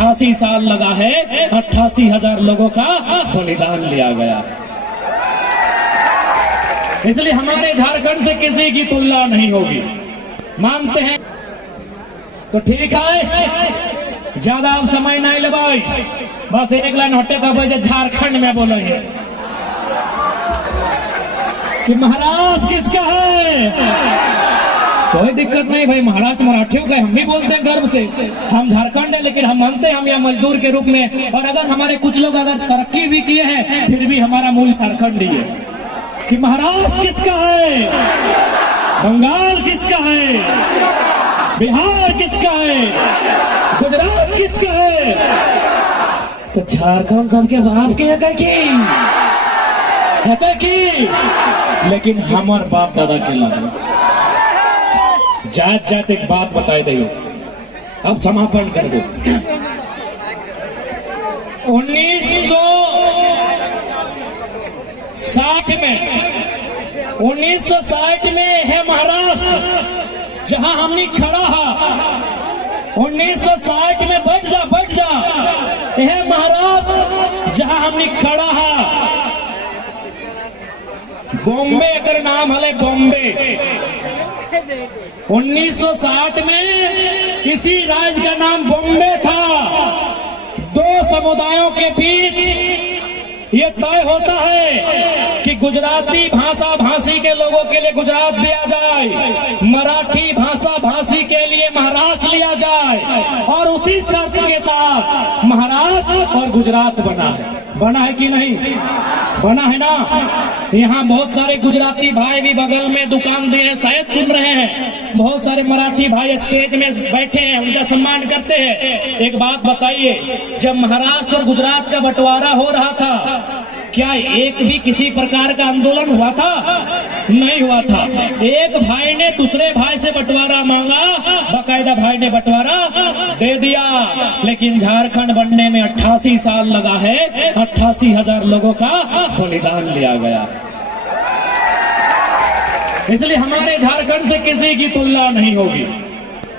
88 साल लगा है, 88,000 लोगों का बलिदान लिया गया। इसलिए हमारे झारखंड से किसी की तुलना नहीं होगी। मानते हैं तो ठीक है, ज्यादा अब समय नहीं लगाई, बस एक लाइन हटे का वजह झारखंड में बोलेंगे कि महाराष्ट्र किसका है। कोई दिक्कत नहीं भाई, महाराष्ट्र मराठियों का, हम भी बोलते हैं गर्व से हम झारखंड है, लेकिन हम मानते हैं हम यहाँ मजदूर के रूप में। और अगर हमारे कुछ लोग अगर तरक्की भी किए हैं, फिर भी हमारा मूल झारखंड ही है। कि महाराष्ट्र किसका है, बंगाल किसका है, बिहार किसका है, गुजरात किसका है, तो झारखंड सबके बाप के है की, लेकिन हमार बाप दादा के लगे जात जात एक बात बताए दे। अब समापन कर दो। 1960 में है महाराष्ट्र जहां हमने खड़ा है। 1960 में बैठ जा है महाराष्ट्र जहां हमने खड़ा है। बॉम्बे अगर नाम हले बॉम्बे। 1960 में इसी राज्य का नाम बॉम्बे था। दो समुदायों के बीच ये तय होता है कि गुजराती भाषा भाषी के लोगों के लिए गुजरात दिया जाए, मराठी भाषा भाषी के लिए महाराष्ट्र लिया जाए, और उसी शर्त के साथ महाराष्ट्र और गुजरात बना है कि नहीं? बना है ना। यहाँ बहुत सारे गुजराती भाई भी बगल में दुकान दिए हैं, शायद सुन रहे हैं। बहुत सारे मराठी भाई स्टेज में बैठे हैं, उनका सम्मान करते हैं। एक बात बताइए, जब महाराष्ट्र और गुजरात का बंटवारा हो रहा था, क्या एक भी किसी प्रकार का आंदोलन हुआ था? नहीं हुआ था। एक भाई ने दूसरे भाई से बंटवारा मांगा, बाकायदा भाई ने बंटवारा दे दिया। लेकिन झारखंड बनने में 88 साल लगा है, 88,000 लोगों का बलिदान लिया गया। इसलिए हमारे झारखंड से किसी की तुलना नहीं होगी।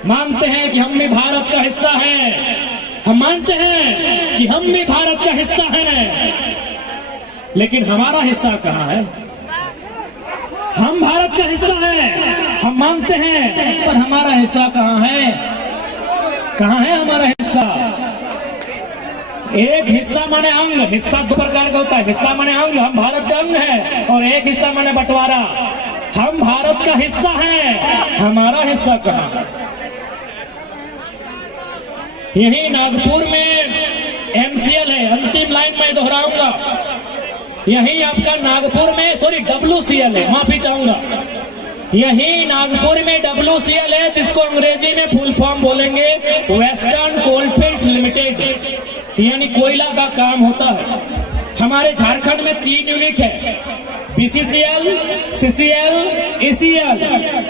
मानते हैं कि हम भी भारत का हिस्सा हैं, हम मानते हैं कि हम भी भारत का हिस्सा हैं, लेकिन हमारा हिस्सा कहाँ है? हम भारत का हिस्सा हैं, हम मानते हैं, पर हमारा हिस्सा कहाँ है? कहाँ है हमारा हिस्सा? एक हिस्सा माने अंग, हिस्सा दो प्रकार का होता है। हिस्सा माने अंग, हम भारत का अंग है, और एक हिस्सा माने बंटवारा। हम भारत का हिस्सा हैं, हमारा हिस्सा कहाँ है? यही नागपुर में MCL है, अंतिम लाइन में दोहराऊंगा। यही आपका नागपुर में WCL है, माफी चाहूंगा। यही नागपुर में WCL है, जिसको अंग्रेजी में फुल फॉर्म बोलेंगे वेस्टर्न कोलफील्ड्स लिमिटेड, यानी कोयला का काम होता है। हमारे झारखंड में 3 यूनिट है, BCCL, CCL, ECL।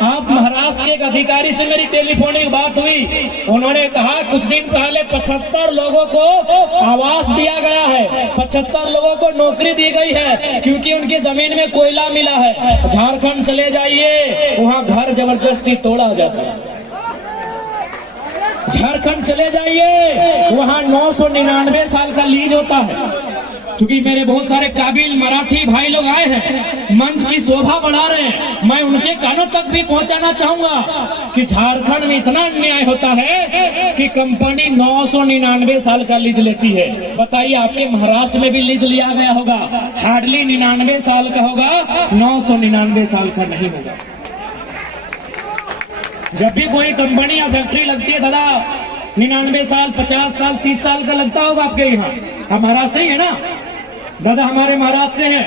आप महाराष्ट्र के एक अधिकारी से मेरी टेलीफोनिक बात हुई, उन्होंने कहा कुछ दिन पहले 75 लोगों को आवास दिया गया है, 75 लोगों को नौकरी दी गई है, क्योंकि उनकी जमीन में कोयला मिला है। झारखंड चले जाइए, वहाँ घर जबरदस्ती तोड़ा जाता है। झारखंड चले जाइए, वहाँ 999 साल का लीज होता है। क्योंकि मेरे बहुत सारे काबिल मराठी भाई लोग आए हैं, मंच की शोभा बढ़ा रहे हैं, मैं उनके कानों तक भी पहुंचाना चाहूंगा कि झारखंड में इतना अन्याय होता है कि कंपनी 999 साल का लीज लेती है। बताइए, आपके महाराष्ट्र में भी लीज लिया गया होगा, हार्डली 99 साल का होगा, 999 साल का नहीं होगा। जब भी कोई कंपनी या फैक्ट्री लगती है दादा, 99 साल, 50 साल, 30 साल का लगता होगा आपके यहाँ। हम महाराष्ट्र से ही है ना दादा, हमारे महाराष्ट्र से हैं।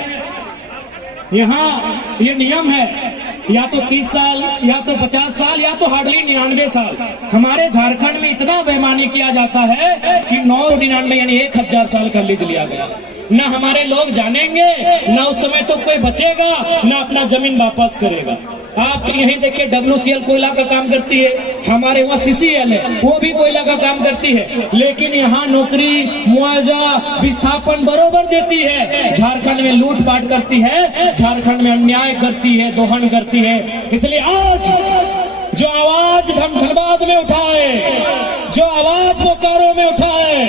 यहाँ ये नियम है, या तो 30 साल, या तो 50 साल, या तो हार्डली 99 साल। हमारे झारखंड में इतना बेईमानी किया जाता है कि 999 यानी 1000 साल का लीज लिया गया। न हमारे लोग जानेंगे, न उस समय तो कोई बचेगा, न अपना जमीन वापस करेगा। आप यहीं देखिए, WCL कोयला का काम करती है, हमारे वहाँ CCL है, वो भी कोयला का काम करती है, लेकिन यहाँ नौकरी, मुआवजा, विस्थापन बरोबर देती है। झारखंड में लूटपाट करती है, झारखंड में अन्याय करती है, दोहन करती है। इसलिए आज जो आवाज हम धनबाद में उठाए, जो आवाज बोकारो में उठाए,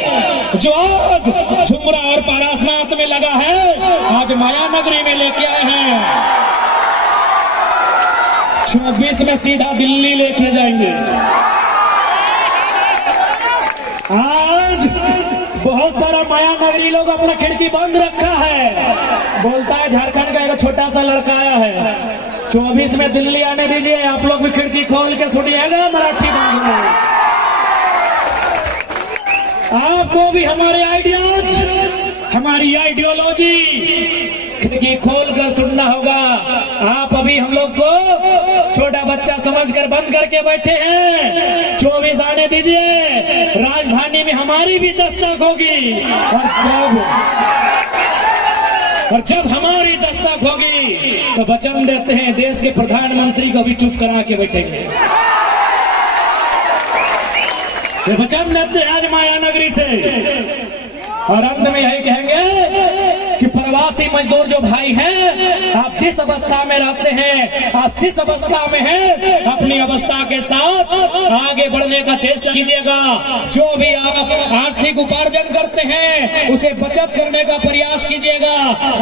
जो आग झुमरा और पारासनाथ में लगा है, आज माया नगरी में लेके आए हैं। 24 में सीधा दिल्ली लेके जाएंगे। आज बहुत सारा माया नगरी लोग अपना खिड़की बंद रखा है, बोलता है झारखंड का एक छोटा सा लड़का आया है। 24 में दिल्ली आने दीजिए, आप लोग भी खिड़की खोल के सुनिएगा मराठी गाने में। आपको भी हमारे आइडियाज, हमारी आइडियोलॉजी खिड़की खोल कर सुनना होगा। आप अभी हम लोग को छोटा बच्चा समझकर बंद करके बैठे हैं। 24 आने दीजिए, राजधानी में हमारी भी दस्तक होगी। और जब हमारी दस्तक होगी तो वचन देते हैं देश के प्रधानमंत्री को भी चुप करा के बैठेंगे। ये वचन देते हैं आज माया नगरी से। और अंत में यही कहेंगे कि प्रवासी मजदूर जो भाई हैं, आप जिस अवस्था में रहते हैं, आप जिस अवस्था में हैं, अपनी अवस्था के साथ आगे बढ़ने का चेष्टा कीजिएगा। जो भी आप आर्थिक उपार्जन करते हैं उसे बचत करने का प्रयास कीजिएगा।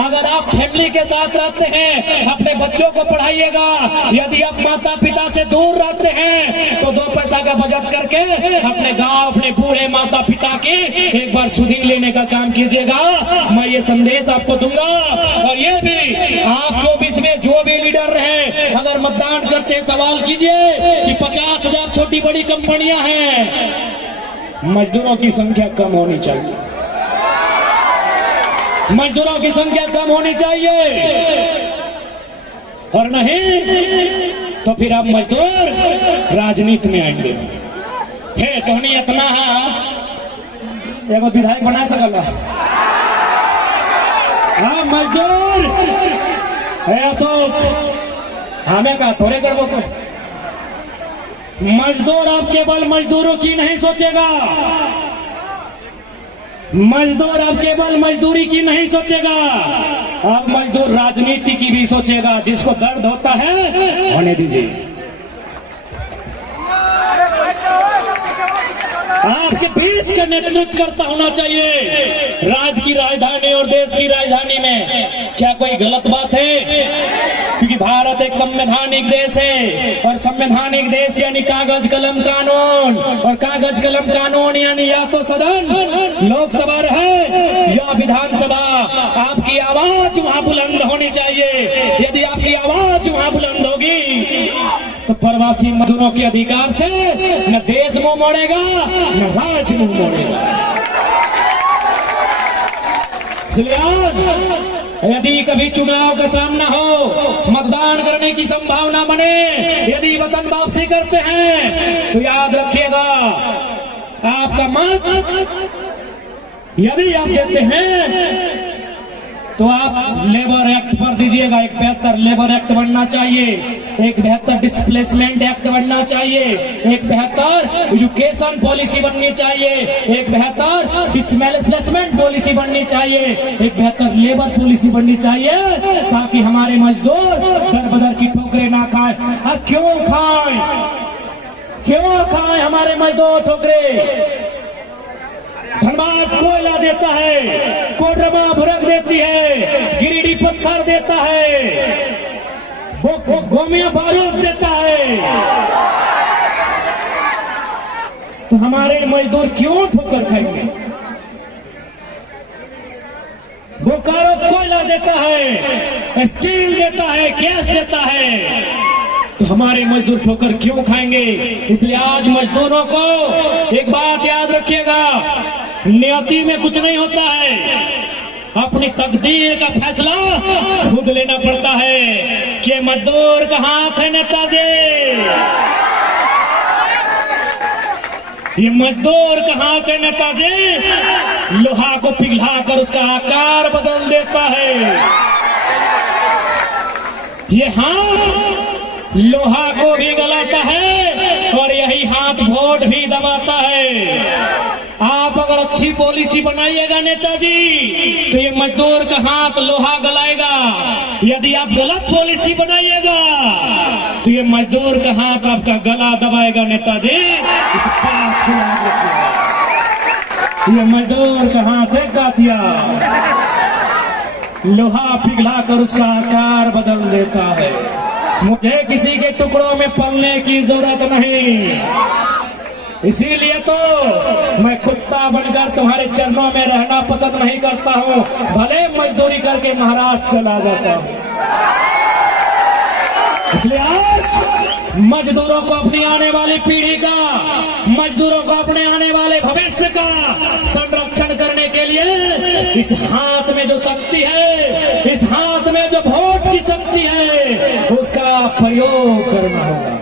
अगर आप फैमिली के साथ रहते हैं, अपने बच्चों को पढ़ाइएगा। यदि आप माता पिता से दूर रहते हैं तो 2 पैसा का बचत करके अपने गांव, अपने बूढ़े माता पिता की एक बार सुधि लेने का काम कीजिएगा। मैं ये संदेश आपको दूंगा। और ये भी आप 24 में जो भी लीडर रहे, अगर मतदान करते हैं सवाल कीजिए कि 50,000 छोटी बड़ी कंपनियां हैं, मजदूरों की संख्या कम होनी चाहिए। मजदूरों की संख्या कम होनी चाहिए, और नहीं तो फिर आप मजदूर राजनीति में आएंगे। हे तो नहीं इतना एगो विधायक बना सकल। हाँ मजदूर है अशोक, हमें कहा थोड़े करबो तो। मजदूर आप केवल मजदूरों की नहीं सोचेगा, मजदूर अब केवल मजदूरी की नहीं सोचेगा, अब मजदूर राजनीति की भी सोचेगा। जिसको दर्द होता है होने दीजिए। आपके बीच का नेतृत्व करता होना चाहिए। राज्य की राजधानी और देश की राजधानी में क्या कोई गलत बात है? क्योंकि भारत एक संवैधानिक देश है, और संवैधानिक देश यानी कागज कलम कानून, और कागज कलम कानून यानी या तो सदन लोकसभा रहे या विधानसभा। आपकी आवाज वहां बुलंद होनी चाहिए। यदि आपकी आवाज वहां बुलंद होगी तो प्रवासी मजदूरों के अधिकार से न देश मुंह मोड़ेगा न राज्य मुंह मोड़ेगा। इसलिए आज यदि कभी चुनाव का सामना हो, मतदान करने की संभावना बने, यदि वतन वापसी करते हैं तो याद रखिएगा, आपका मत यदि आप देते हैं तो आप लेबर एक्ट पर दीजिएगा। एक 72 लेबर एक्ट बनना चाहिए, एक 72 डिस्प्लेसमेंट एक्ट बनना चाहिए, एक 72 एजुकेशन पॉलिसी बननी चाहिए, एक 72 डिस्प्लेसमेंट पॉलिसी बननी चाहिए, एक 72 लेबर पॉलिसी बननी चाहिए, ताकि हमारे मजदूर दर बदर की ठोकरें ना खाएं। और क्यों खाएं, क्यों खाएं हमारे मजदूर ठोकरें? धनबाद कोयला देता है, कोडरमा भुरक देती है, गिरिडीह पत्थर देता है, गोमिया बारूद देता है, तो हमारे मजदूर क्यों ठोकर खाएंगे? बोकारो कोयला देता है, स्टील देता है, गैस देता है, तो हमारे मजदूर ठोकर क्यों खाएंगे? इसलिए आज मजदूरों को एक बात याद रखिएगा, नियति में कुछ नहीं होता है, अपनी तकदीर का फैसला खुद लेना पड़ता है। कि मजदूर का हाथ है नेताजी, ये मजदूर का हाथ है नेताजी, लोहा को पिघलाकर उसका आकार बदल देता है। ये हाथ लोहा को भी गलाता है और यही हाथ वोट भी दबाता है। आप अगर अच्छी पॉलिसी बनाइएगा नेताजी तो ये मजदूर का हाथ लोहा गलाएगा। यदि आप गलत पॉलिसी बनाइएगा तो ये मजदूर का हाथ आपका गला दबाएगा नेताजी। इस बात को याद रखिएगा। ये मजदूर का हाथ है कातिया, लोहा पिघला कर उसका आकार बदल देता है। मुझे किसी के टुकड़ों में पलने की जरूरत नहीं, इसीलिए तो मैं कुत्ता बनकर तुम्हारे चरणों में रहना पसंद नहीं करता हूँ, भले मजदूरी करके महाराष्ट्र चला जाता हूँ। इसलिए आज मजदूरों को अपनी आने वाली पीढ़ी का, मजदूरों को अपने आने वाले भविष्य का संरक्षण करने के लिए इस हाथ में जो शक्ति है, इस हाथ में जो वोट की शक्ति है, उसका प्रयोग करना होगा।